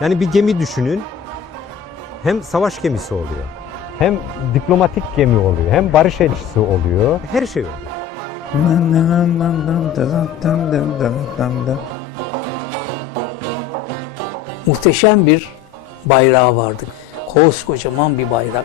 Yani bir gemi düşünün. Hem savaş gemisi oluyor. Hem diplomatik gemi oluyor. Hem barış elçisi oluyor. Her şey oluyor. Muhteşem bir bayrağı vardı. Koskocaman bir bayrak.